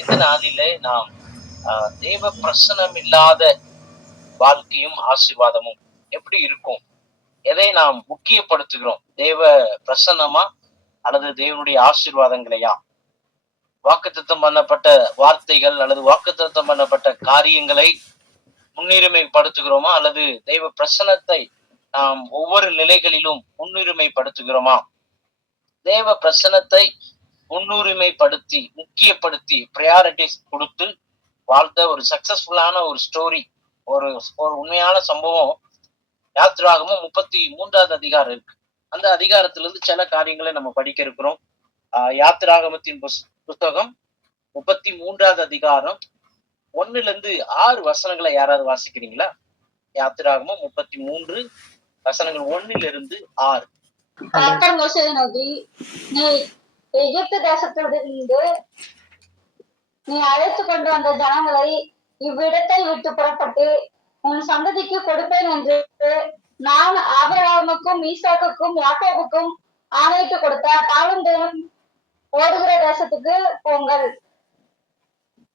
இந்த நாளிலே நாம் தேவ பிரசனம் இல்லாத வாழ்க்கையும் ஆசீர்வாதமும் எப்படி இருக்கும், எதை நாம் முக்கியப்படுத்துகிறோம், தேவ பிரசன்னமா அல்லது தேவனுடைய ஆசீர்வாதங்களையா? வாக்குத்தத்தம் பண்ணப்பட்ட வார்த்தைகள் அல்லது வாக்குத்தத்தம் பண்ணப்பட்ட காரியங்களை முன்னுரிமைப்படுத்துகிறோமா அல்லது தெய்வ பிரசன்னத்தை நாம் ஒவ்வொரு நிலைகளிலும் முன்னுரிமைப்படுத்துகிறோமா? தேவ பிரசன்னத்தை முன்னுரிமைப்படுத்தி முக்கியப்படுத்தி ப்ரையாரிட்டிஸ் கொடுத்து வாழ்ந்த ஒரு சக்சஸ்ஃபுல்லான ஒரு ஸ்டோரி, ஒரு உண்மையான சம்பவம் யாத்திராகமும் 33வது அதிகாரம் இருக்கு. அந்த அதிகாரத்திலிருந்து சில காரியங்களை நம்ம படிக்க இருக்கிறோம். யாத்திராகமத்தின் புத்தகம் 33வது அதிகாரம் 1-6 வசனங்களை யாராவது வாசிக்கிறீங்களா? யாத்திராகமும் 33 வசனங்கள் 1-6. கர்த்தர் மோசேயை நோக்கி, நீ எகிப்து தேசத்திலிருந்து நீ அழைத்து கொண்டு வந்த ஜனங்களை இவ்விடத்தை விட்டு புறப்பட்டு உன் சந்ததிக்கு கொடுப்பேன் என்று நான் ஆபிரகாமுக்கும் ஈசாக்குக்கும் யாக்கோபுக்கும் ஆணையிட்டு கொடுத்த பாலும் தேனும் ஓடுகிற தேசத்துக்கு போங்கள்.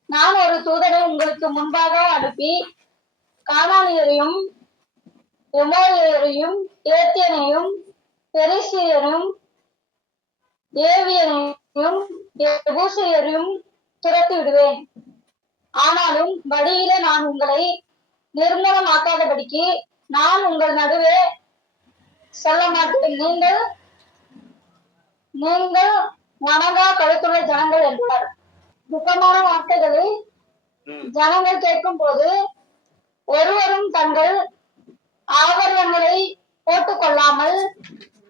நான் ஒரு தூதனை உங்களுக்கு முன்பாக அனுப்பி கானானியரையும் எமோரியரையும் ஏத்தியனையும் பெரிசியரும் ஏவியனையும் எபூசியரையும் துரத்தி விடுவேன். ஆனாலும் வழியிலே நான் உங்களை நிர்மூலமாக்காதபடிக்கு நான் உங்கள் நடுவே சொல்ல மாட்டேன். நீங்கள் வணங்கா கழுத்துள்ள ஜனங்கள் என்றார். துக்கமான வார்த்தைகளை ஜனங்கள் கேட்கும் போது ஒருவரும் தங்கள் ஆபரணங்களை போட்டுக் கொள்ளாமல்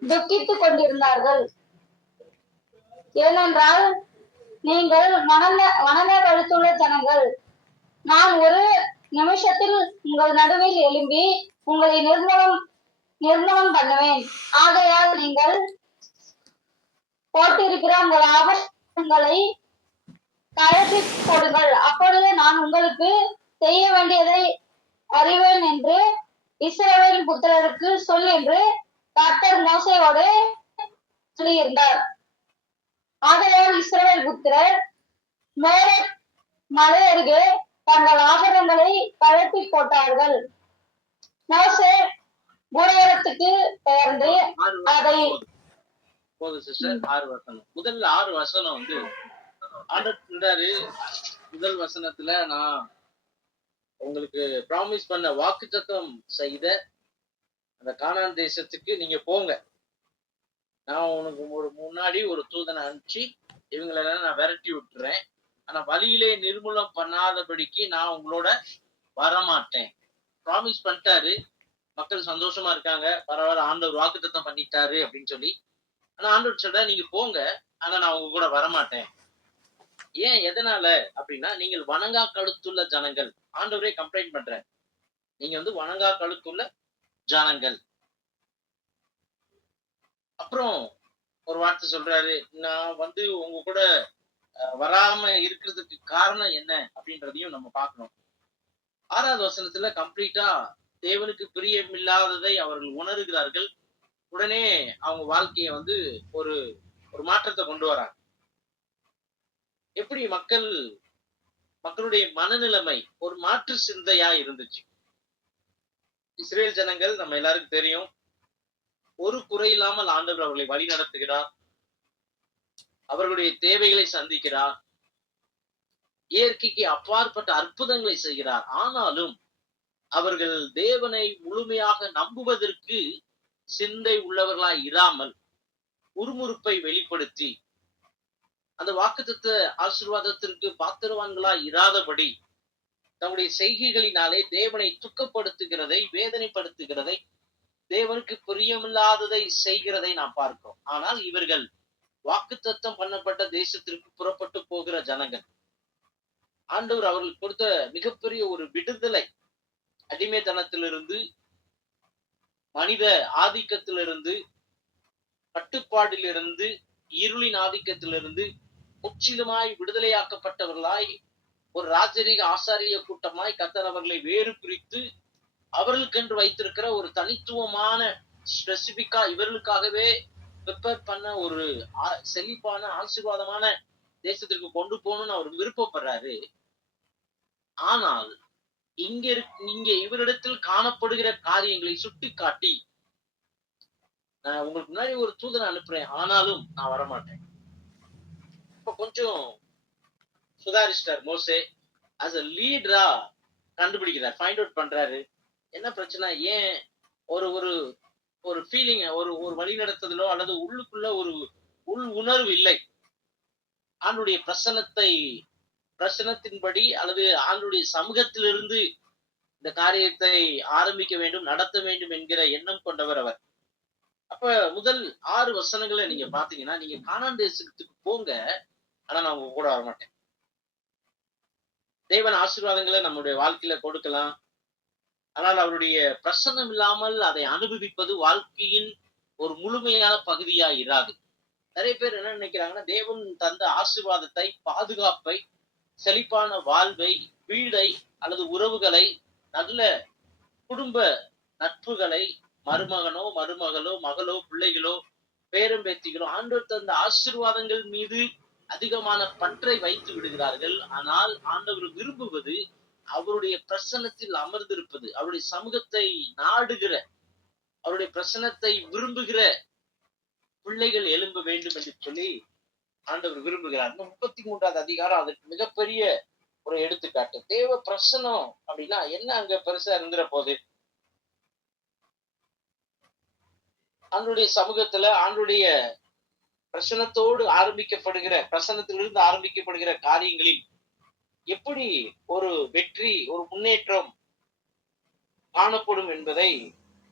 துக்கித்துக் கொண்டிருந்தார்கள். ஏனென்றால் நீங்கள் வணங்க கழுத்துள்ள ஜனங்கள். நான் ஒரு நிமிஷத்தில் உங்கள் நடுவில் எழும்பி உங்களை நிர்மூலம் பண்ணுவேன். ஆகையால் நீங்கள் போட்டிருக்கிற உங்கள் ஆபரணங்களை கழற்றி போடுங்கள். அப்பொழுது நான் உங்களுக்கு செய்ய வேண்டியதை அறிவேன் என்று இஸ்ரவேலின் புத்திரருக்கு சொல் என்று கர்த்தர் மோசேயோடு சொல்லியிருந்தார். ஆகையால் இஸ்ரவேல் புத்திரர் மேலே மலை அருகே தங்கள் ஆபரணங்களை கழற்றி போட்டார்கள். மோசே கூடாரத்துக்கு பெயர்ந்து அதை முதல் 6 வசனம் வந்து முதல் வசனத்துல நான் உங்களுக்கு ப்ராமிஸ் பண்ண வாக்குத்தத்தம் செய்த அந்த கானான் தேசத்துக்கு நீங்க போங்க, நான் உனக்கு முன்னாடி ஒரு தூதனை அனுப்பிச்சு இவங்களெல்லாம் நான் விரட்டி விட்டுறேன், ஆனா வழியிலே நிர்மூலம் பண்ணாதபடிக்கு நான் உங்களோட வரமாட்டேன். ப்ராமிஸ் பண்ணிட்டாரு. மக்கள் சந்தோஷமா இருக்காங்க, பரவாயில்ல ஆண்டவர் வாக்குத்தத்தம் பண்ணிட்டாரு அப்படின்னு சொல்லி. ஆனா ஆண்டவர் சொல்ற நீங்க போங்க, ஆனா நான் உங்க கூட வரமாட்டேன். ஏன், எதனால அப்படின்னா, நீங்கள் வணங்கா கழுத்துள்ள ஜனங்கள். ஆண்டவரே கம்ப்ளைண்ட் பண்ற, நீங்க வந்து வணங்கா கழுத்துள்ள ஜனங்கள். அப்புறம் ஒரு வார்த்தை சொல்றாரு, நான் வந்து உங்க கூட வராம இருக்கிறதுக்கு காரணம் என்ன அப்படின்றதையும் நம்ம பார்க்கணும். 6வது வசனத்துல கம்ப்ளீட்டா தேவனுக்கு பிரியமில்லாததை அவர்கள் உணர்கிறார்கள். உடனே அவங்க வாழ்க்கைய வந்து ஒரு மாற்றத்தை கொண்டு வராங்க. எப்படி மக்களுடைய மனநிலைமை ஒரு மாற்று சிந்தையா இருந்துச்சு. இஸ்ரேல் ஜனங்கள் நம்ம எல்லாருக்கும் தெரியும், ஒரு குறை இல்லாமல் ஆண்டவர் அவர்களை வழி நடத்துகிறார், அவர்களுடைய தேவைகளை சந்திக்கிறார், இயற்கைக்கு அப்பாற்பட்ட அற்புதங்களை செய்கிறார். ஆனாலும் அவர்கள் தேவனை முழுமையாக நம்புவதற்கு சிந்தை உள்ளவர்களாய் இராமல் உருமுறுப்பை வெளிப்படுத்தி அந்த வாக்குத்தத்த ஆசீர்வாதத்திற்கு பாத்திரவான்களாய் இராதபடி தம்முடைய செய்கைகளினாலே தேவனை துக்கப்படுத்துகிறதை, வேதனைப்படுத்துகிறதை, தேவனுக்கு பிரியமில்லாததை செய்கிறதை நாம் பார்க்கிறோம். ஆனால் இவர்கள் வாக்குத்தத்தம் பண்ணப்பட்ட தேசத்திற்கு புறப்பட்டு போகிற ஜனங்கள். ஆண்டவர் அவர்கள் கொடுத்த மிகப்பெரிய ஒரு விடுதலை, அடிமைத்தனத்திலிருந்து, மனித ஆதிக்கத்திலிருந்து, கட்டுப்பாடிலிருந்து, இருளின் ஆதிக்கத்திலிருந்து முற்றிலுமாய் விடுதலையாக்கப்பட்டவர்களாய் ஒரு ராஜரீக ஆசாரிய கூட்டமாய் கர்த்தர் அவர்களை வேறு பிரித்து அவர்களுக்கென்று வைத்திருக்கிற ஒரு தனித்துவமான ஸ்பெசிபிக்கா இவர்களுக்காகவே ப்ரிப்பேர் பண்ண ஒரு செழிப்பான ஆசீர்வாதமான தேசத்திற்கு கொண்டு போகணும்னு அவர் விருப்பப்படுறாரு. ஆனால் இங்க இவரிடத்தில் காணப்படுகிற காரியங்களை சுட்டிக்காட்டி, நான் உங்களுக்கு முன்னாடி ஒரு தூதனை அனுப்புறேன், ஆனாலும் நான் வரமாட்டேன். இப்ப கொஞ்சம் சுதாரிச்சிட்டார் மோசே. as a லீடரா கண்டுபிடிக்கிறார், ஃபைண்ட் அவுட் பண்றாரு. என்ன பிரச்சனை, ஏன் ஒரு ஒரு ஒரு ஃபீலிங், ஒரு ஒரு வழி நடத்துதலோ அல்லது உள்ளுக்குள்ள ஒரு உள் உணர்வு இல்லை. ஆண்டுடைய பிரசனத்தின்படி அல்லது ஆண்டுடைய சமூகத்திலிருந்து இந்த காரியத்தை ஆரம்பிக்க வேண்டும், நடத்த வேண்டும் என்கிற எண்ணம் கொண்டவர் அவர். அப்ப முதல் 6 வசனங்களை நீங்க பாத்தீங்கன்னா, நீங்க கானான் தேசத்துக்கு போங்க, ஆனா நான் உங்க கூட வரமாட்டேன். தேவன் ஆசீர்வாதங்களை நம்முடைய வாழ்க்கையில கொடுக்கலாம், ஆனால் அவருடைய பிரசன்னம் இல்லாமல் அதை அனுபவிப்பது வாழ்க்கையின் ஒரு முழுமையான பகுதியா இராது. நிறைய பேர் என்ன நினைக்கிறாங்கன்னா, தேவன் தந்த ஆசீர்வாதத்தை, பாதுகாப்பை, செழிப்பான வாழ்வை, வீடை அல்லது உறவுகளை, நல்ல குடும்ப நட்புகளை, மருமகனோ மருமகளோ மகளோ பிள்ளைகளோ பேரம் பேத்திகளோ ஆண்டவர் தந்த ஆசீர்வாதங்கள் மீது அதிகமான பற்றை வைத்து விடுகிறார்கள். ஆனால் ஆண்டவர் விரும்புவது அவருடைய பிரசன்னத்தில் அமர்ந்திருப்பது, அவருடைய சமூகத்தை நாடுகிற, அவருடைய பிரசன்னத்தை விரும்புகிற பிள்ளைகள் எழும்ப வேண்டும் என்று சொல்லி ஆண்டவர் விரும்புகிறார். 33வது அதிகாரம் அதற்கு மிகப்பெரிய ஒரு எடுத்துக்காட்டு. தேவ பிரசனம் அப்படின்னா என்ன அங்க பெருசா இருந்துற போது, ஆண்டுடைய சமூகத்துல ஆண்டுடைய பிரசனத்தோடு ஆரம்பிக்கப்படுகிற, பிரசனத்திலிருந்து ஆரம்பிக்கப்படுகிற காரியங்களில் எப்படி ஒரு வெற்றி, ஒரு முன்னேற்றம் காணப்படும் என்பதை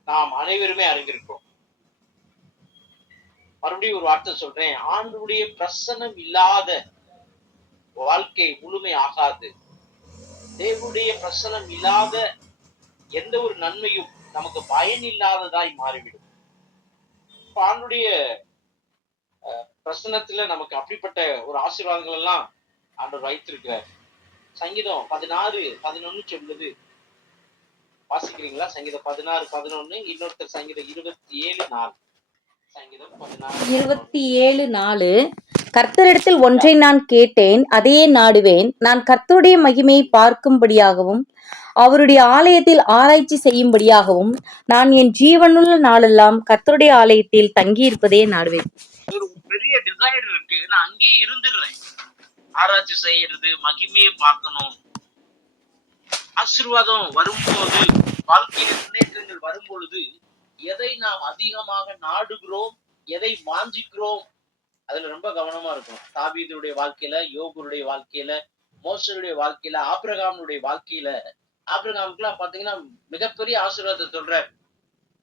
நாம் அனைவருமே அறிந்திருக்கிறோம். மறுபடியும் ஒரு வார்த்தை சொல்றேன், ஆண்டுடைய பிரசனம் இல்லாத வாழ்க்கை முழுமை ஆகாது. தேவனுடைய பிரசனம் இல்லாத எந்த ஒரு நன்மையும் நமக்கு பயன் இல்லாததாய் மாறிவிடும். ஆண்டுடைய பிரசனத்துல நமக்கு அப்படிப்பட்ட ஒரு ஆசீர்வாதங்கள் எல்லாம் ஆண்டவர் வைத்திருக்கிறார். சங்கீதம் 16:11 சொல்லுது, வாசிக்கிறீங்களா? சங்கீதம் 16:11. இன்னொருத்தர் சங்கீதம் 27:4. சங்கீதம் 27:4. கர்த்தரிடத்தில் ஒன்றை நான் கேட்டேன், அதையே நாடுவேன். நான் கர்த்தருடைய மகிமையை பார்க்கும்படியாகவும் அவருடைய ஆலயத்தில் ஆராய்ச்சி செய்யும்படியாகவும் நான் என் ஜீவனுள்ள நாளெல்லாம் கர்த்தருடைய ஆலயத்தில் தங்கியிருப்பதே நாடுவேன். ஒரு பெரிய டிசைர் இருக்கு, நான் அங்கேயே இருந்துடுறேன். ஆராய்ச்சி செய்யறது, மகிமையை பார்க்கணும். ஆசீர்வாதம் வரும்போது, வாழ்க்கையில முன்னேற்றங்கள் வரும் பொழுது எதை நாம் அதிகமாக நாடுகிறோம், எதை வாஞ்சிக்கிறோம், அதுல ரொம்ப கவனமா இருக்கும். தாவீதுடைய வாழ்க்கையில, யோபுடைய வாழ்க்கையில, மோசேயுடைய வாழ்க்கையில, ஆபிரகாமுடைய வாழ்க்கையில, ஆபிரகாமுக்குலாம் பாத்தீங்கன்னா மிகப்பெரிய ஆசீர்வாதத்தை சொல்றார்,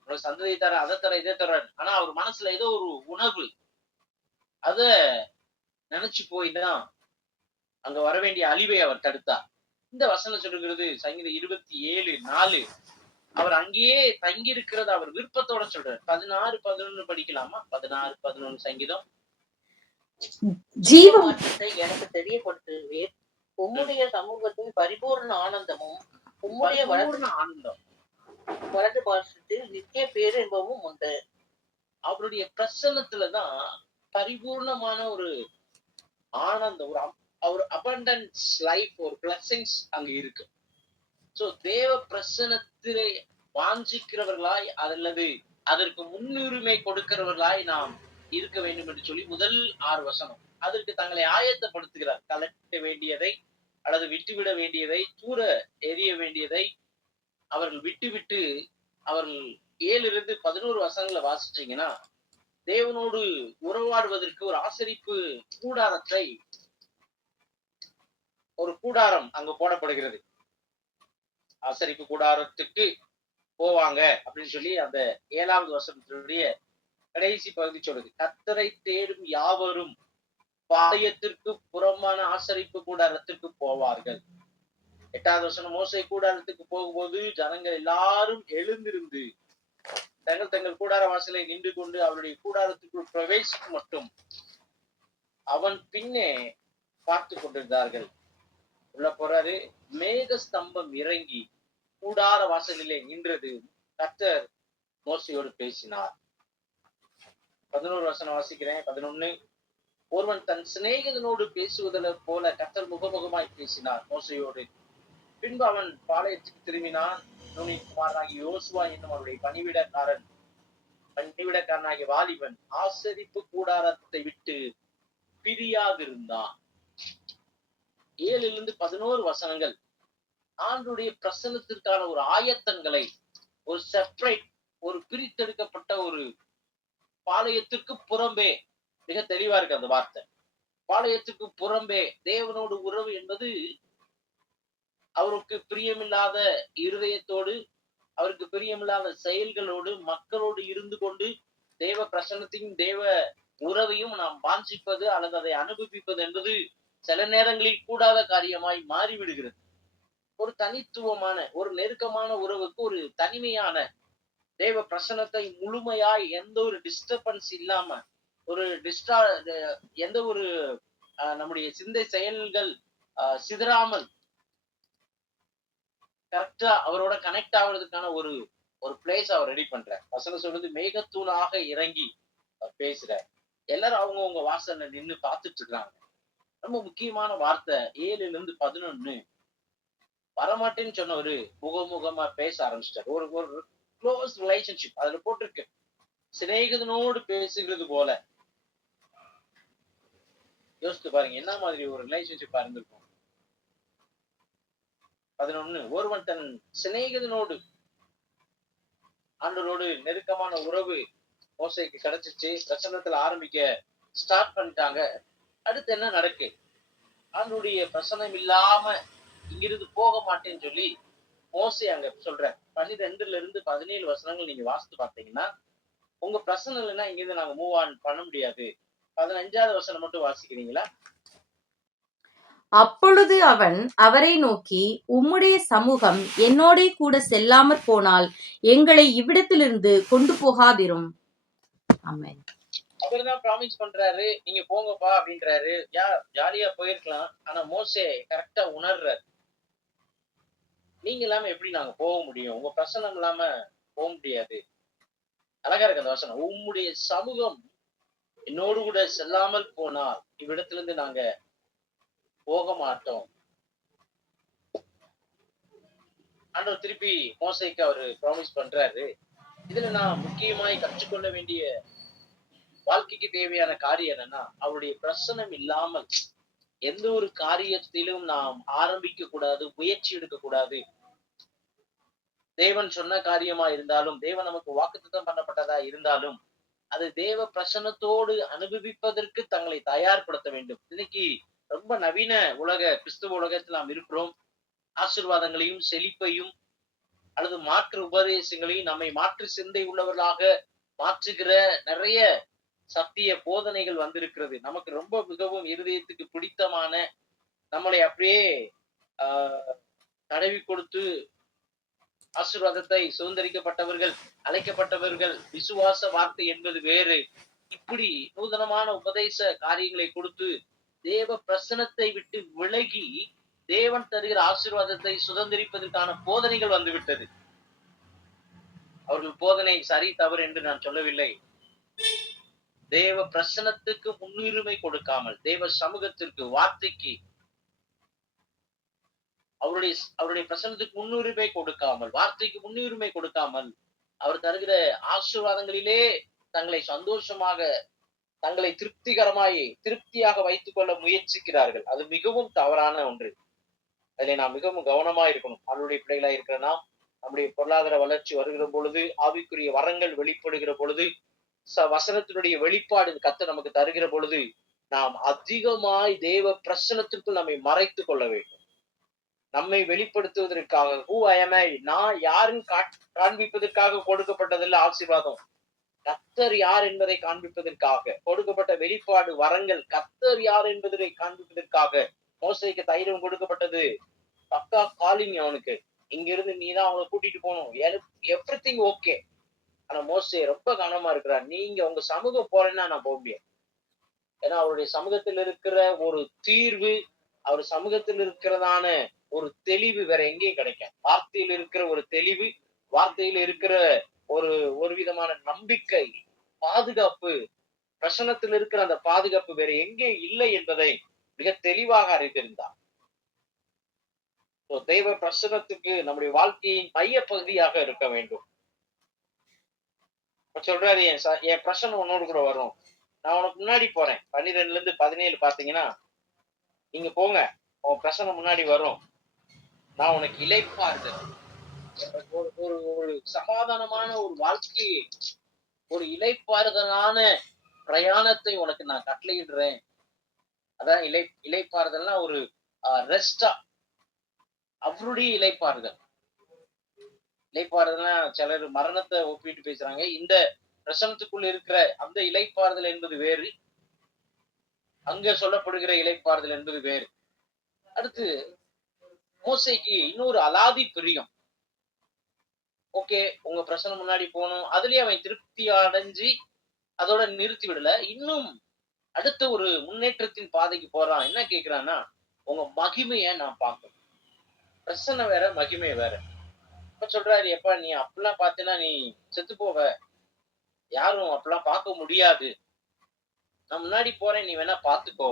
உனக்கு சந்ததி தர, அதை தர, இதை தர. ஆனா அவர் மனசுல ஏதோ ஒரு உணர்வு, அத நினைச்சு போய்தான் அங்க வர வேண்டிய அழிவை அவர் தடுத்தார். இந்த வசனம் சொல்லுகிறது சங்கீதம் 27:4. அவர் அங்கேயே தங்கி இருக்கிறது அவர் விருப்பத்தோட சொல்றாரு. 16:11 படிக்கலாமா? 16:11 சங்கீதம். ஜீவமாற்றத்தை எனக்கு தெரியப்படுத்துவீர், உம்முடைய சமூகத்தின் பரிபூர்ண ஆனந்தமும் உம்முடைய ஆனந்தம், வலது பாசத்தில் நித்திய பேரின்பமும் உண்டு. அவருடைய பிரசன்னத்துலதான் பரிபூர்ணமான ஒரு ஆனந்தம், ஒரு அபண்டன்ஸ் லைஃப், ஒரு பிளஸிங்ஸ் அங்க இருக்கு. சோ தேவ பிரசன்னத்திலே வாஞ்சிக்கிறவர்களாய் அல்லது அதற்கு முன்னுரிமை கொடுக்கிறவர்களாய் நாம் இருக்க வேண்டும் என்று சொல்லி முதல் 6 வசனம் அதற்கு தங்களை ஆயத்தப்படுத்துகிறார். கலட்ட வேண்டியதை அல்லது விட்டுவிட வேண்டியதை, தூர எறிய வேண்டியதை அவர்கள் விட்டு அவர்கள் 7-11 வசனங்களை வாசிச்சீங்கன்னா, தேவனோடு உறவாடுவதற்கு ஒரு ஆசரிப்பு கூடாரத்தை, ஒரு கூடாரம் அங்க போடப்படுகிறது. ஆசரிப்பு கூடாரத்துக்கு போவாங்க அப்படின்னு சொல்லி அந்த 7வது வசனத்தினுடைய கடைசி பகுதி சொல்லுது, கர்த்தரை தேடும் யாவரும் பாளையத்திற்கு புறமான ஆசரிப்பு கூடாரத்திற்கு போவார்கள். 8வது வசனம், மோசே கூடாரத்துக்கு போகும்போது ஜனங்கள் எல்லாரும் எழுந்திருந்து தங்கள் கூடார வாசலை நின்று கொண்டு அவருடைய கூடாரத்துக்குள் பிரவேசிக்க மட்டும் அவன் பின்னே பார்த்து கொண்டிருந்தார்கள். உள்ள போறாரு, மேக ஸ்தம்பம் இறங்கி கூடார வாசலிலே நின்றது, கர்த்தர் மோசையோடு பேசினார். 11 வசனம் வாசிக்கிறேன். 11. ஒருவன் தன் சிநேகிதனோடு பேசுவதில் போல கர்த்தர் முகமுகமாய் பேசினார் மோசையோடு. பின்பு அவன் பாளையத்துக்கு திரும்பினான். நூனின் குமாரனாகிய யோசுவா என்னும் அவருடைய பணிவிடக்காரனாகிய வாலிபன் ஆசரிப்பு கூடாரத்தை விட்டு பிரியாதிருந்தான். 7-11 வசனங்கள் ஆண்டுடைய பிரசன்னத்திற்கான ஒரு ஆயத்தங்களை, ஒரு செப்பரேட், ஒரு பிரித்தெடுக்கப்பட்ட ஒரு பாளையத்திற்கு புறம்பே, மிக தெளிவா இருக்கு அந்த வார்த்தை. பாளையத்துக்கு புறம்பே தேவனோடு உறவு என்பது அவருக்கு பிரியமில்லாத இருதயத்தோடு, அவருக்கு பிரியமில்லாத செயல்களோடு, மக்களோடு இருந்து கொண்டு தேவ பிரசன்னத்தையும் தேவ உறவையும் நாம் வாஞ்சிப்பது அல்லது அதை அனுபவிப்பது என்பது சில நேரங்களில் கூடாத காரியமாய் மாறிவிடுகிறது. ஒரு தனித்துவமான, ஒரு நெருக்கமான உறவுக்கு ஒரு தனிமையான தேவ பிரசன்னத்தை முழுமையாய் எந்த ஒரு டிஸ்டர்பன்ஸ் இல்லாம, ஒரு எந்த ஒரு நம்முடைய சிந்தை செயல்கள் சிதறாமல் கரெக்டா அவரோட கனெக்ட் ஆகுறதுக்கான ஒரு பிளேஸ் அவர் ரெடி பண்றார். வசனம் சொல்றது மேகத்தூணாக இறங்கி பேசுறார். எல்லாரும் அவங்கவுங்க வாசல்ல நின்னு பார்த்துட்டு இருக்காங்க. ரொம்ப முக்கியமான வார்த்தை 7-11. வரமாட்டேன்னு சொன்னவரு முகமுகமா பேச ஆரம்பிச்சிட்டாரு. ஒரு க்ளோஸ் ரிலேஷன்ஷிப் அதுல போட்டிருக்கு. சிநேகிதனோடு பேசுகிறது போல. யோசித்து பாருங்க, என்ன மாதிரி ஒரு ரிலேஷன்ஷிப்பா இருந்திருக்கும். 11, ஒருவன் தன் சிநேகிதனோடு, ஆண்டவரோடு நெருக்கமான உறவு மோசைக்கு கிடைச்சிச்சு. பிரசன்னத்துல ஆரம்பிக்க ஸ்டார்ட் பண்ணிட்டாங்க. அடுத்து என்ன நடக்கு? ஆண்டவருடைய பிரசன்னம் இல்லாம இங்கிருந்து போக மாட்டேன்னு சொல்லி மோசே அங்க சொல்ற 12-17 வசனங்கள் நீங்க வாசித்து பார்த்தீங்கன்னா, உங்க பிரசன்னம் இல்லைன்னா இங்கிருந்து நாங்க மூவ் ஆன் பண்ண முடியாது. 15வது வசனம் மட்டும் வாசிக்கிறீங்களா? அப்பொழுது அவன் அவரை நோக்கி, உம்முடைய சமூகம் என்னோடே கூட செல்லாமற் போனால் எங்களை இவ்விடத்திலிருந்து கொண்டு போகாதிரும். ஆமென். அவர்தான் ப்ராமிஸ் பண்றாரு, நீங்க போங்கப்பா அப்படின்றாரு. ஜாலியா போயிருக்கலாம். ஆனா மோசே கரெக்டா உணர்றாரு, நீங்க இல்லாம எப்படி நாங்க போக முடியும்? உங்க பிரசன்னம் இல்லாம போக முடியாது. அழகா இருக்கு அந்த வசனம். உம்முடைய சமூகம் என்னோடு கூட செல்லாமல் போனால் இவ்விடத்துல இருந்து நாங்க போக மாட்டோம். ஆண்டவர் திருப்பி மோசைக்கு அவரு ப்ராமிஸ் பண்றாரு. இதுல நான் முக்கியமாய் கற்றுக்கொள்ள வேண்டிய வாழ்க்கைக்கு தேவையான காரியம் என்னன்னா, அவருடைய பிரசனம் இல்லாமல் எந்த ஒரு காரியத்திலும் நாம் ஆரம்பிக்க கூடாது, முயற்சி எடுக்க கூடாது. தேவன் சொன்ன காரியமா இருந்தாலும், தேவன் நமக்கு வாக்குத்தத்தம் பண்ணப்பட்டதா இருந்தாலும், அது தேவ பிரசன்னத்தோடு அனுபவிப்பதற்கு தங்களை தயார்படுத்த வேண்டும். இன்னைக்கு ரொம்ப நவீன கிறிஸ்துவ உலகத்தில் நாம் இருக்கிறோம். ஆசீர்வாதங்களையும் செழிப்பையும் அல்லது மாற்று உபதேசங்களையும் நம்மை மாற்று சிந்தை உள்ளவர்களாக மாற்றுகிற நிறைய சத்திய போதனைகள் வந்திருக்கிறது. நமக்கு ரொம்ப மிகவும் இருதயத்துக்கு பிடித்தமான, நம்மளை அப்படியே தடவி கொடுத்து ஆசீர்வாதத்தை சுதந்திரிக்கப்பட்டவர்கள், அழைக்கப்பட்டவர்கள், விசுவாச வார்த்தை என்பது வேறு. இப்படி நூதனமான உபதேச காரியங்களை கொடுத்து தேவ பிரசனத்தை விட்டு விலகி தேவன் தருகிற ஆசீர்வாதத்தை சுதந்திரிப்பதற்கான போதனைகள் வந்துவிட்டது. அவர்கள் போதனை சரி தவறு என்று நான் சொல்லவில்லை. தேவ பிரசனத்துக்கு முன்னுரிமை கொடுக்காமல், தேவ சமூகத்திற்கு, வார்த்தைக்கு, அவருடைய பிரசனத்துக்கு முன்னுரிமை கொடுக்காமல், வார்த்தைக்கு முன்னுரிமை கொடுக்காமல், அவர் தருகிற ஆசீர்வாதங்களிலே தங்களை சந்தோஷமாக, தங்களை திருப்தியாக வைத்துக் கொள்ள முயற்சிக்கிறார்கள். அது மிகவும் தவறான ஒன்று. அதிலே நாம் மிகவும் கவனமா இருக்கணும். அவருடைய பிள்ளைகளா இருக்கிற நாம், நம்முடைய பொருளாதார வளர்ச்சி வருகிற பொழுது, ஆவிக்குரிய வரங்கள் வெளிப்படுகிற பொழுது, வசனத்தினுடைய வெளிப்பாடு கர்த்தர் நமக்கு தருகிற பொழுது, நாம் அதிகமாய் தேவ பிரசனத்திற்குள் நம்மை மறைத்துக் கொள்ள வேண்டும். நம்மை வெளிப்படுத்துவதற்காக, நான் யாருன்னு காண்பிப்பதற்காக கொடுக்கப்பட்டதில்லை ஆசீர்வாதம். கர்த்தர் யார் என்பதை காண்பிப்பதற்காக கொடுக்கப்பட்ட வெளிப்பாடு வரங்கள். கர்த்தர் யார் என்பதை காண்பிப்பதற்காக மோசைக்கு தைரியம் கொடுக்கப்பட்டது. பக்கா காலிங் அவனுக்கு. இங்கிருந்து நீதான் அவங்களை கூட்டிட்டு போகணும். Everything okay. ஆனா மோசே ரொம்ப கவனமா இருக்கிறார். நீங்க உங்க சமூகம் போறேன்னா நான் போக முடியாது. ஏன்னா அவருடைய சமூகத்தில் இருக்கிற ஒரு தீர்வு, அவர் சமூகத்தில் இருக்கிறதான ஒரு தெளிவு வேற எங்கேயும் கிடைக்கும். வார்த்தையில் இருக்கிற ஒரு தெளிவு, வார்த்தையில் இருக்கிற ஒரு விதமான நம்பிக்கை, பாதுகாப்பு பிரசன்னத்தில் இருக்கிற அந்த பாதுகாப்பு வேற எங்கே இல்லை என்பதை மிக தெளிவாக அறிந்திருந்தார். தெய்வ பிரசன்னத்துக்கு நம்முடைய வாழ்க்கையின் மைய பகுதியாக இருக்க வேண்டும். சொல்றாரு, என் பிரசன்னம் உன்னோடு கூட வரும், நான் உனக்கு முன்னாடி போறேன். 12ல இருந்து 17 பாத்தீங்கன்னா, நீங்க போங்க, உன் பிரசன்னம் முன்னாடி வரும், நான் உனக்கு இளைப்பாறுதல், ஒரு ஒரு ஒரு சமாதானமான ஒரு வாழ்க்கையை, ஒரு இளைப்பாறுதலான பிரயாணத்தை உனக்கு நான் கட்டளையிடுறேன். அதான் இளைப்பாறுதல்னா ஒரு ரெஸ்டா, அவருடைய இளைப்பாறுதல். இளைப்பாறுதல்னா சிலர் மரணத்தை ஒப்பிட்டு பேசுறாங்க. இந்த பிரசனத்துக்குள்ள இருக்கிற அந்த இளைப்பாறுதல் என்பது வேறு, அங்க சொல்லப்படுகிற இளைப்பாறுதல் என்பது வேறு. அடுத்து மோசேக்கு இன்னொரு அலாதி பிரியம். ஓகே, உங்க பிரசனம் முன்னாடி போகணும், அதுலயே அவன் திருப்தி அடைஞ்சு அதோட நிறுத்தி விடல, இன்னும் அடுத்த ஒரு முன்னேற்றத்தின் பாதைக்கு போறான். என்ன கேக்குறான்னா, உங்க மகிமைய நான் பார்க்கணும். பிரசன்னம் வேற, மகிமை வேற. இப்ப சொல்றாரு, எப்ப நீ அப்படிலாம் பார்த்தேன்னா நீ செத்து போவ, யாரும் அப்படிலாம் பார்க்க முடியாது, நான் முன்னாடி போறேன், நீ வேணா பாத்துக்கோ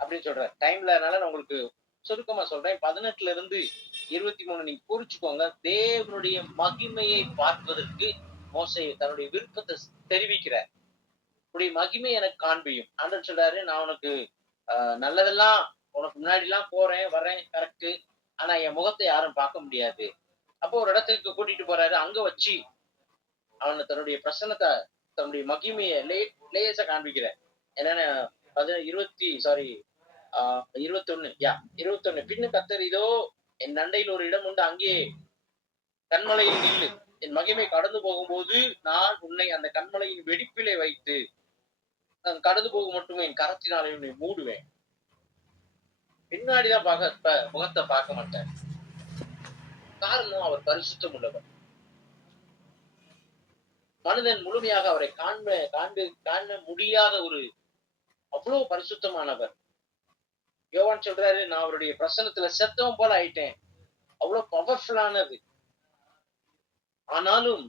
அப்படின்னு சொல்ற. டைம்ல அதனால நான் உங்களுக்கு சுருக்கமா சொல்றேன். 18ல இருந்து 23 நீங்க குறிச்சுக்கோங்க. தேவனுடைய மகிமையை பார்ப்பதற்கு மோசே தன்னுடைய விருப்பத்தை தெரிவிக்கிறார். உடைய மகிமை எனக்கு காண்பியும். ஆண்டவர் சொல்றாரு, நான் உனக்கு நல்லதெல்லாம், உனக்கு முன்னாடி எல்லாம் போறேன் வரேன் கரெக்ட், ஆனா என் முகத்தை யாரும் பார்க்க முடியாது. அப்போ ஒரு இடத்துக்கு கூட்டிட்டு போறாரு, அங்க வச்சு அவனை தன்னுடைய பிரசன்னத்தை, தன்னுடைய மகிமையை லேசா காண்பிக்கிறார். என்னன்னா 21 பின்னு கத்தர், இதோ என் நண்டையில் ஒரு இடம் உண்டு, அங்கே கண்மலையில் நில்லு, என் மகிமை கடந்து போகும்போது நான் உன்னை அந்த கண்மலையின் வெடிப்பிலே வைத்து நான் கடந்து போக மட்டுமே என் கரத்தினாலே உன்னை மூடுவேன். பின்னாடிதான் முகத்தை பார்க்க மாட்டேன். காரணம், அவர் பரிசுத்தம் உள்ளவர். மனிதன் முழுமையாக அவரை காண முடியாத ஒரு அவ்வளவு பரிசுத்தமானவர். யோவான் சொல்றாரு, நான் அவருடைய பிரசன்னத்துல செத்தவன் போல ஆயிட்டேன், அவ்வளவு பவர்ஃபுல்லானது. ஆனாலும்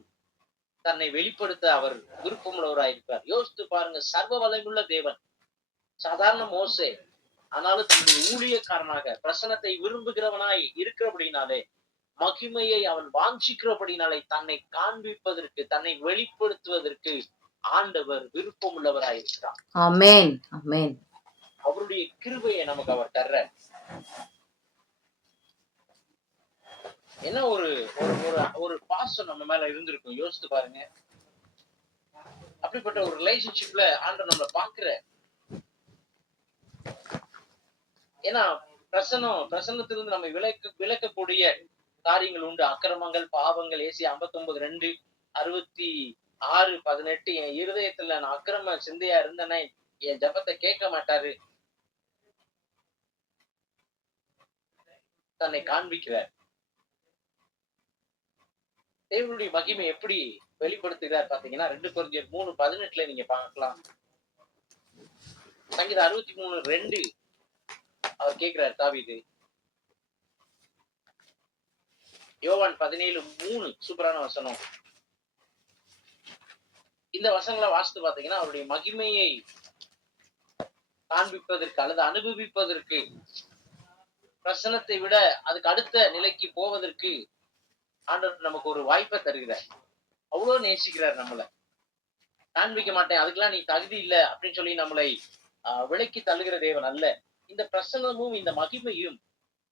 தன்னை வெளிப்படுத்த அவர் விருப்பமுள்ளவராயிருப்பார். யோசித்து பாருங்க, சர்வ வல்லமையுள்ள தேவன், சாதாரண மோசே, ஆனாலும் தன்னுடைய ஊழியக்காரனாக பிரசன்னத்தை விரும்புகிறவனாய் இருக்கிறபடினாலே, மகிமையை அவன் வாஞ்சிக்கிறபடினாலே, தன்னை காண்பிப்பதற்கு, தன்னை வெளிப்படுத்துவதற்கு ஆண்டவர் விருப்பம் உள்ளவராயிருக்கிறார். ஆமென், ஆமென். அவருடைய கிருபையை நமக்கு அவர் தர்ற. என்ன ஒரு ஒரு பாசம் நம்ம மேல இருந்திருக்கும், யோசித்து பாருங்க. அப்படிப்பட்ட ஒரு ரிலேஷன்ஷிப்ல ஆண்டவர் நம்மளை பாக்குற. ஏன்னா பிரசன்னத்திலிருந்து நம்ம விளக்கக்கூடிய காரியங்கள் உண்டு. அக்கிரமங்கள், பாவங்கள். ஏசியா 59:2, 66:18, என் இருதயத்துல நான் அக்கிரம சிந்தையா இருந்தேன்னா என் ஜபத்தை கேட்க மாட்டாரு. தன்னை காண்பிக்கிறார். தேவனுடைய மகிமை எப்படி வெளிப்படுத்துகிறார் பாத்தீங்கன்னா, 2 கொரிந்தியர் 3:18 நீங்க பார்க்கலாம். சங்கீதம் 63:2 அவர் கேட்கிறார் தாவீது. யோவான் 17:3 சூப்பரான வசனம். இந்த வசனங்களை வாசித்து பாத்தீங்கன்னா, அவருடைய மகிமையை காண்பிப்பதற்கு அல்லது அனுபவிப்பதற்கு, பிரசனத்தை விட அதுக்கு அடுத்த நிலைக்கு போவதற்கு ஆண்டவர் நமக்கு ஒரு வாய்ப்பை தருகிறார். அவ்வளவு நேசிக்கிறார் நம்மளை. காண்பிக்க மாட்டேன், அதுக்கெல்லாம் நீ தகுதி இல்லை அப்படின்னு சொல்லி நம்மளை விலக்கி தள்ளுகிற தேவன் அல்ல. இந்த பிரசன்னமும் இந்த மகிமையும்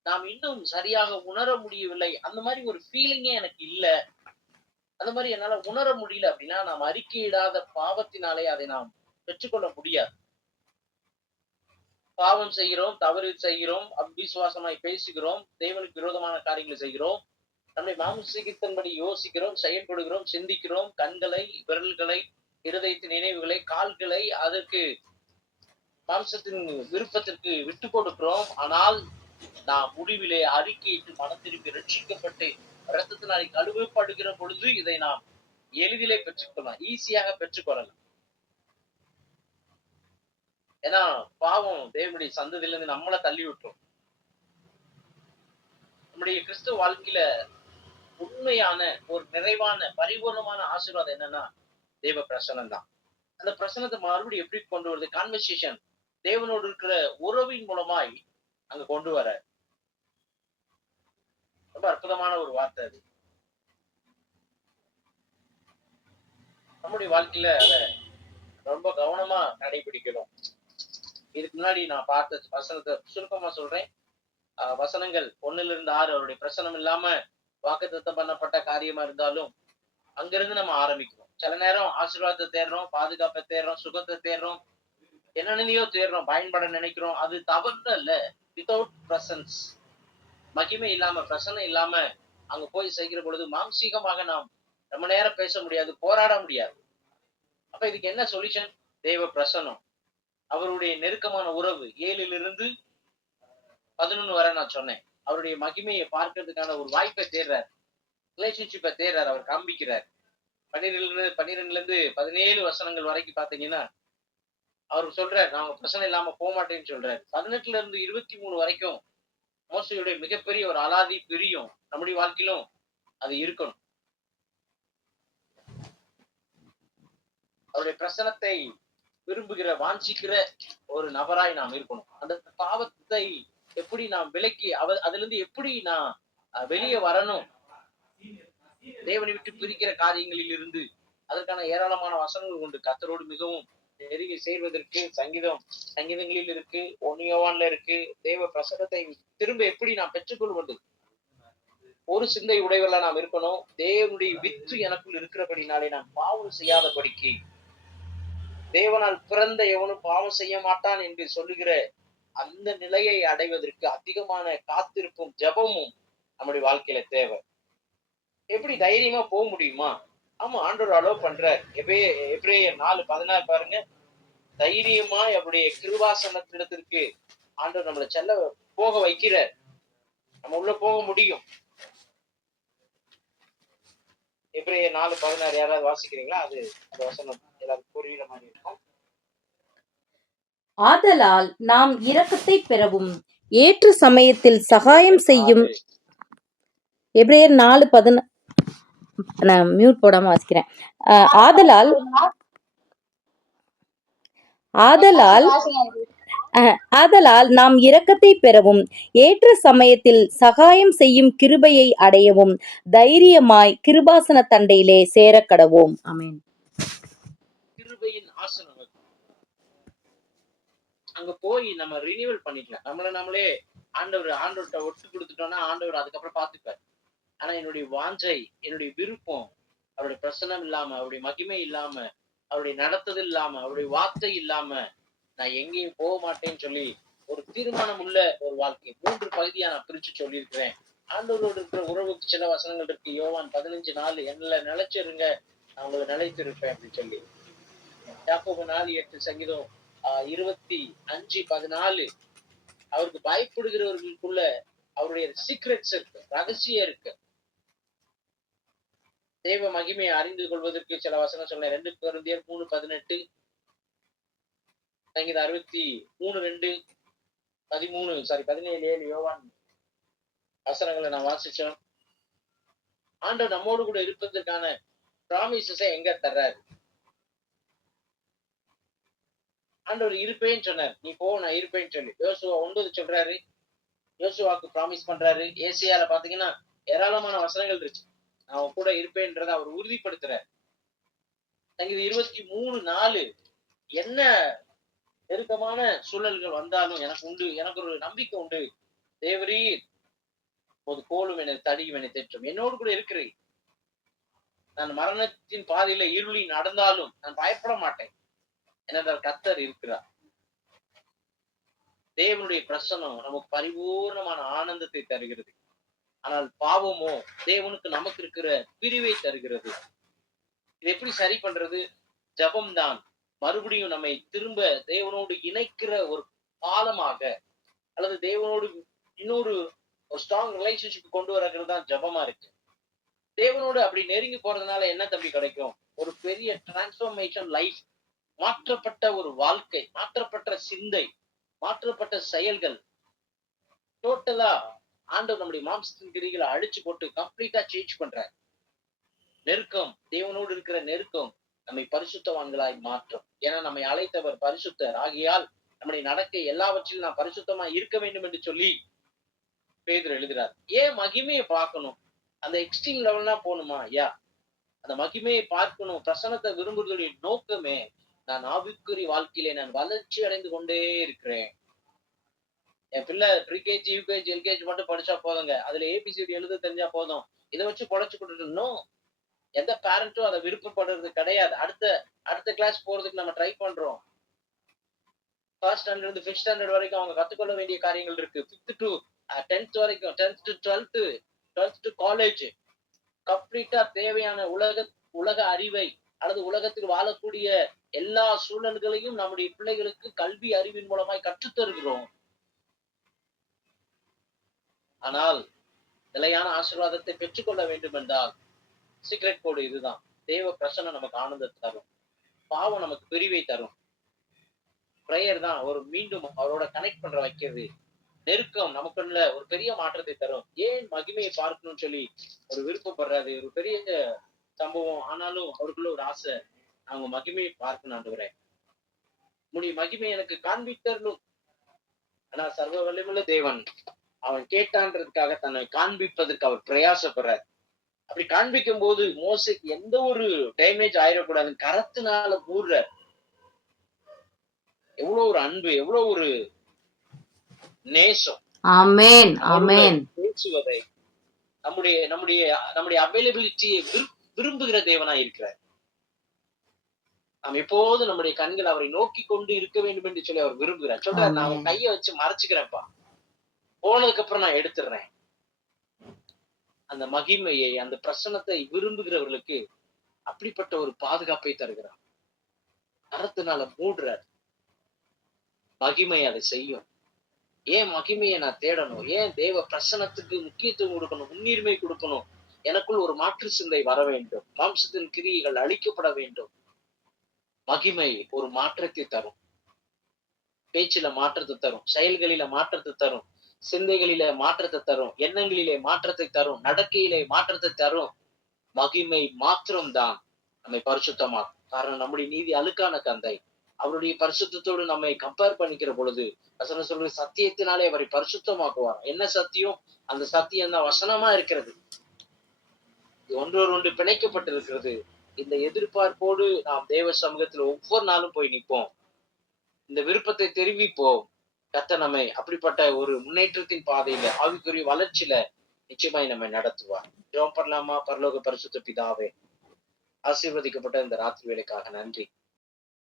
நாம் இன்னும் சரியாக உணர முடியவில்லை. அந்த மாதிரி ஒரு ஃபீலிங்கே எனக்கு இல்லை, அந்த மாதிரி என்னால உணர முடியல அப்படின்னா, நாம் அறிக்கையிடாத பாவத்தினாலே அதை நாம் பெற்றுக்கொள்ள முடியாது. பாவம் செய்கிறோம், தவறு செய்கிறோம், அவிசுவாசமாய் பேசுகிறோம், தேவனுக்கு விரோதமான காரியங்களை செய்கிறோம், நம்முடைய மாம்சீகத்தின்படி யோசிக்கிறோம், செயல்படுகிறோம், சிந்திக்கிறோம், கண்களை, விரல்களை, இருதயத்தின் நினைவுகளை, கால்களை அதற்கு மாம்சத்தின் விருப்பத்திற்கு விட்டு கொடுக்கிறோம். ஆனால் நாம் முடிவிலே அறிக்கையிட்டு மனத்திற்கு ரட்சிக்கப்பட்டு இரத்தத்தினாலே கழுவப்படுகிற பொழுது இதை நாம் எளிதிலே பெற்றுக்கொள்ளலாம், ஈஸியாக பெற்றுக்கொள்ளலாம். ஏன்னா பாவம் தேவனுடைய சந்ததியிலிருந்து நம்மளை தள்ளி விட்டுரும். நம்முடைய கிறிஸ்துவ வாழ்க்கையில உண்மையான ஒரு நிறைவான பரிபூர்ணமான ஆசீர்வாதம் என்னன்னா தேவ பிரசன்னம் தான். அந்த பிரசனத்தை மறுபடியும் எப்படி கொண்டு வருது? கான்வர்சேஷன், தேவனோடு இருக்கிற உறவின் மூலமாய் அங்க கொண்டு வர. ரொம்ப அற்புதமான ஒரு வார்த்தை அது. நம்முடைய வாழ்க்கையில அத ரொம்ப கவனமா கடைபிடிக்கணும். இதுக்கு முன்னாடி நான் பார்த்த வசனத்தை சுருக்கமா சொல்றேன். வசனங்கள் 1-6 அவருடைய பிரசனம் இல்லாம வாக்குத்தத்தம் பண்ணப்பட்ட காரியமா இருந்தாலும் அங்கிருந்து நம்ம ஆரம்பிக்கணும். சில நேரம் ஆசீர்வாதத்தை தேடுறோம், பாதுகாப்பை தேடுறோம், சுகத்தை தேடுறோம், என்னென்னதையோ தேடுறோம், பயன்பட நினைக்கிறோம். அது தவறு அல்ல. வித்தவுட் பிரசன்ஸ், மகிமை இல்லாம, பிரசனம் இல்லாம அங்க போய் செய்கிற பொழுது மாம்சீகமாக நாம் ரொம்ப நேரம் பேச முடியாது, போராட முடியாது. அப்ப இதுக்கு என்ன சொல்யூஷன்? தேவ பிரசனம், அவருடைய நெருக்கமான உறவு. 7-11 வரை நான் சொன்னேன். அவருடைய மகிமையை பார்க்கறதுக்கான ஒரு வாய்ப்பை தேடுறார், ரிலேஷன்ஷிப்பை தேடுறார், அவர் காண்பிக்கிறார். 12-17 வசனங்கள் வரைக்கும் பாத்தீங்கன்னா அவர் சொல்றார், நாங்க பிரச்சனை இல்லாம போக மாட்டேன்னு சொல்றாரு. 18-23 வரைக்கும் மோசையுடைய மிகப்பெரிய ஒரு அலாதி பிரியம் நம்முடைய வாழ்க்கையிலும் அது இருக்கணும். அவருடைய பிரசனத்தை விரும்புகிற, வாஞ்சிக்கிற ஒரு நபராய் நாம் இருக்கணும். அந்த பாவத்தை எப்படி நாம் விலக்கி அதுல இருந்து எப்படி நான் வெளியே வரணும், தேவனை விட்டு பிரிக்கிற காரியங்களில் இருந்து, அதற்கான ஏராளமான வசனங்கள் உண்டு. கர்த்தரோடு மிகவும் நெருங்கி சேர்வதற்கு சங்கீதங்களில் இருக்கு, 1 யோவான்ல இருக்கு. தேவ பிரசனத்தை திரும்ப எப்படி நாம் பெற்றுக்கொள்வது? ஒரு சிந்தை உடையவர்களா நாம் இருக்கணும். தேவனுடைய வித்து எனக்குள் இருக்கிறபடினாலே நான் பாவம் செய்யாதபடிக்கு, தேவனால் பிறந்த எவனும் பாவம் செய்ய மாட்டான் என்று சொல்லுகிற அந்த நிலையை அடைவதற்கு அதிகமான காத்திருப்பும் ஜெபமும் நம்முடைய வாழ்க்கையில தேவை. எப்படி தைரியமா போக முடியுமா? ஆமா, ஆண்டவர் அலோவ் பண்றார். எபிரேயர் 4:16 பாருங்க. தைரியமா அவருடைய கிருபாசனத்திடத்திற்கு ஆண்டவர் நம்மளை செல்ல போக வைக்கிறார். நம்ம உள்ள போக முடியும். எபிரேயர் 4:16 யாராவது வாசிக்கிறீங்களா? அது அந்த வசனம் எல்லாருக்கும் புரியுற மாதிரி இருக்கும். ஆதலால் நாம் இரக்கத்தை பெறவும் ஏற்ற சமயத்தில் சகாயம் செய்யும். எபிரேயர் 4:16 நான் மியூட் போடாம வாசிக்கிறேன். ஆதலால் நாம் இரக்கத்தை பெறவும் ஏற்ற சமயத்தில் சகாயம் செய்யும் கிருபையை அடையவும் தைரியமாய் கிருபாசன தண்டையிலே சேரக்கடவோம். ஆமென். கிருபையின் ஆசனம் அங்க போய் நம்ம ரினியூவல் பண்ணிக்கலாம். நம்மளே ஆண்டவர்கிட்ட ஒட்டு கொடுத்துட்டோம்னா ஆண்டவர் அதுக்கப்புறம் பார்த்துப்பார். ஆனா என்னுடைய வாஞ்சை, என்னுடைய விருப்பம் அவருடைய பிரசனம் இல்லாம, அவருடைய மகிமை இல்லாம, அவருடைய நடத்துதல் இல்லாம, அவருடைய வார்த்தை இல்லாம நான் எங்கேயும் போக மாட்டேன்னு சொல்லி ஒரு தீர்மானம் உள்ள ஒரு வாழ்க்கை 3 பகுதியா நான் பிரிச்சு சொல்லியிருக்கிறேன். ஆண்டவரோடு இருக்கிற உறவுக்கு சில வசனங்கள் இருக்கு. யோவான் 15:4 என்னல நிலைச்சிருங்க, நான் உங்களை நிலைத்திருப்பேன் அப்படின்னு சொல்லி. யாக்கோபு 4:8, சங்கீதம் 25:14 அவருக்கு பயப்படுகிறவர்களுக்குள்ள அவருடைய சீக்ரெட்ஸ் இருக்கு, ரகசியம் இருக்கு. தேவ மகிமையை அறிந்து கொள்வதற்கு சில வசனம் சொன்னேன். 2 கொரிந்தியர் 3:18, சங்கீதம் 63:2, 17:7 யோவான் வசனங்களை நான் வாசிச்சோம். ஆண்டவர் நம்மோடு கூட இருப்பதற்கான ப்ராமிசஸை எங்க தர்றாரு? ஆண்டவர் இருப்பேன்னு சொன்னார். நீ போ, நான் இருப்பேன்னு சொல்லி யோசுவா 9 சொல்றாரு. யோசுவாக்கு ப்ராமிஸ் பண்றாரு. ஏசியால பாத்தீங்கன்னா ஏராளமான வசனங்கள் இருக்கு. நான் கூட இருப்பேன்றத அவர் உறுதிப்படுத்துறார். சங்கீதம் 23:4 என்ன நெருக்கமான சூழல்கள் வந்தாலும் எனக்கு ஒரு நம்பிக்கை உண்டு. தேவரீர் ஒரு கோலும் என தடியும் என தேற்றும், என்னோடு கூட இருக்கிறேன். நான் மரணத்தின் பாதையில இருளி நடந்தாலும் நான் பயப்பட மாட்டேன், ஏனென்றால் கர்த்தர் இருக்கிறார். தேவனுடைய பிரசனம் நமக்கு பரிபூர்ணமான ஆனந்தத்தை தருகிறது. ஆனால் பாவமோ தேவனுக்கு நமக்கு இருக்கிற பிரிவை தருகிறது. இது எப்படி சரி பண்றது? ஜபம் தான் மறுபடியும் நம்மை திரும்ப தேவனோடு இணைக்கிற ஒரு பாலமாக, அல்லது தேவனோடு இன்னொரு ஒரு ஸ்ட்ராங் ரிலேஷன்ஷிப் கொண்டு வரது தான் ஜபமா இருக்கு. தேவனோடு அப்படி நெருங்கி போறதுனால என்ன தம்பி கிடைக்கும்? ஒரு பெரிய டிரான்ஸ்ஃபர்மேஷன் லைஃப், மாற்றப்பட்ட ஒரு வாழ்க்கை, மாற்றப்பட்ட சிந்தை, மாற்றப்பட்ட செயல்கள். டோட்டலா ஆண்டவர் நம்முடைய மாம்சத்தின் கிரிகளை அழிச்சு போட்டு கம்ப்ளீட்டா சேஞ்ச் பண்றார். நெருக்கம், தேவனோடு இருக்கிற நெருக்கம் நம்மை பரிசுத்தவான்களாய் மாற்றும். ஏன்னா நம்மை அழைத்தவர் பரிசுத்தர் ஆகியால் நம்முடைய நடக்கை எல்லாவற்றிலும் நாம் பரிசுத்தமா இருக்க வேண்டும் என்று சொல்லி பேதுரு எழுதுறார். ஏன் மகிமையை பார்க்கணும்? அந்த எக்ஸ்ட்ரீம் லெவல்னா போகணுமா? ஐயா, அந்த மகிமையை பார்க்கணும், பிரசனத்தை விரும்புவதுடைய நோக்கமே நான் ஆவிக்குரிய வாழ்க்கையிலே நான் வளர்ச்சி அடைந்து கொண்டே இருக்கிறேன். என் பிள்ளை ப்ரீகேஜி, யூகேஜி, எல்கேஜி மட்டும் படிச்சா போதுங்க, அதுல ஏபிசிடி எழுத தெரிஞ்சா போதும், இதை வச்சு பொழைச்சு கொடுத்துடணும். எந்த பேரண்ட்டும் அதை விருப்பப்படுறது கிடையாது. அடுத்த கிளாஸ் போறதுக்கு நம்ம ட்ரை பண்றோம். ஃபர்ஸ்ட் ஸ்டாண்டர்ட் இருந்து 5th ஸ்டாண்டர்ட் வரைக்கும் அவங்க கத்துக்கொள்ள வேண்டிய காரியங்கள் இருக்கு. 5th to 10th வரைக்கும், 10th to 12th to college கம்ப்ளீட்டா தேவையான உலக அறிவை அல்லது உலகத்தில் வாழக்கூடிய எல்லா சூழல்களையும் நம்முடைய பிள்ளைகளுக்கு கல்வி அறிவின் மூலமாய் கற்றுத்தருகிறோம். ஆனால் நிலையான ஆசீர்வாதத்தை பெற்றுக்கொள்ள வேண்டும் என்றால் சீக்ரெட் கோடு இதுதான். தேவ பிரசன்னம் நமக்கு ஆனந்தத்தை தரும், பாவம் நமக்கு பிரிவை தரும். பிரேயர் தான் ஒரு மீண்டும் அவரோட கனெக்ட் பண்ற வைக்கிறது. நெருக்கம் நமக்குள்ள ஒரு பெரிய மாற்றத்தை தரும். ஏன் மகிமையை பார்க்கணும்னு சொல்லி ஒரு விருப்பப்படுறாரு, ஒரு பெரிய சம்பவம். ஆனாலும் அவருக்குள்ள ஒரு ஆசை, அவங்க மகிமையை பார்க்கணும் ஆண்டவரே, உம்முடைய மகிமை எனக்கு காண்பித்தரணும். ஆனா சர்வ வல்லமையுள்ள தேவன் அவன் கேட்டான்றதுக்காக தன்னை காண்பிப்பதற்கு அவர் பிரயாசப்படுறார். அப்படி காண்பிக்கும் போது மோசேக்கு எந்த ஒரு டேமேஜ் ஆயிடக்கூடாது, கரத்தினால மூடுறார். எவ்வளவு ஒரு அன்பு, எவ்வளவு ஒரு நேசம். ஆமென், ஆமென். பேசுவதை நம்முடைய அவைலபிலிட்டியை விரும்புகிற தேவனாய் இருக்கிறார். நாம் எப்போது நம்முடைய கண்கள் அவரை நோக்கி கொண்டு இருக்க வேண்டும் என்று சொல்லி அவர் விரும்புகிறார். சொல்றாரு, நான் அவன் கையை வச்சு மறைச்சுக்கிறேன்ப்பா, போனதுக்கு அப்புறம் நான் எடுத்துடுறேன். அந்த மகிமையை, அந்த பிரசன்னத்தை விரும்புகிறவர்களுக்கு அப்படிப்பட்ட ஒரு பாதுகாப்பை தருகிறார். கரத்தினால மூடுறார். மகிமை அதை செய்யும். ஏன் மகிமையை நான் தேடணும்? ஏன் தேவ பிரசன்னத்துக்கு முக்கியத்துவம் கொடுக்கணும், முன்னுரிமை கொடுக்கணும்? எனக்குள் ஒரு மாற்று சிந்தை வர வேண்டும். மாம்சத்தின் கிரியைகள் அழிக்கப்பட வேண்டும். மகிமை ஒரு மாற்றத்தை தரும். பேச்சில மாற்றத்தை தரும், செயல்களில மாற்றத்தை தரும், சிந்தைகளில மாற்றத்தை தரும், எண்ணங்களிலே மாற்றத்தை தரும், நடக்கையிலே மாற்றத்தை தரும். மகிமை மாத்திரம்தான் நம்மை பரிசுத்தமாக்கும். காரணம் நம்முடைய நீதி அழுக்கான கந்தை. அவருடைய பரிசுத்தத்தோடு நம்மை கம்பேர் பண்ணிக்கிற பொழுது வசனம் சொல்ற சத்தியத்தினாலே அவரை பரிசுத்தமாக்குவார். என்ன சத்தியம்? அந்த சத்தியம் தான் வசனமா இருக்கிறது. ஒன்றோடு பிணைக்கப்பட்டிருக்கிறது. இந்த எதிர்பார்ப்போடு நாம் தேவ சமூகத்தில் ஒவ்வொரு நாளும் போய் நிற்போம். இந்த விருப்பத்தை தெரிவிப்போம். கர்த்தர் நம்மை அப்படிப்பட்ட ஒரு முன்னேற்றத்தின் பாதையில, ஆவிக்குரிய வளர்ச்சியில நிச்சயமாய் நம்மை நடத்துவார். ஜெபம் பண்ணலாமா? பரலோக பரிசுத்த பிதாவே, ஆசீர்வதிக்கப்பட்ட இந்த ராத்திரி வேளைக்காக நன்றி.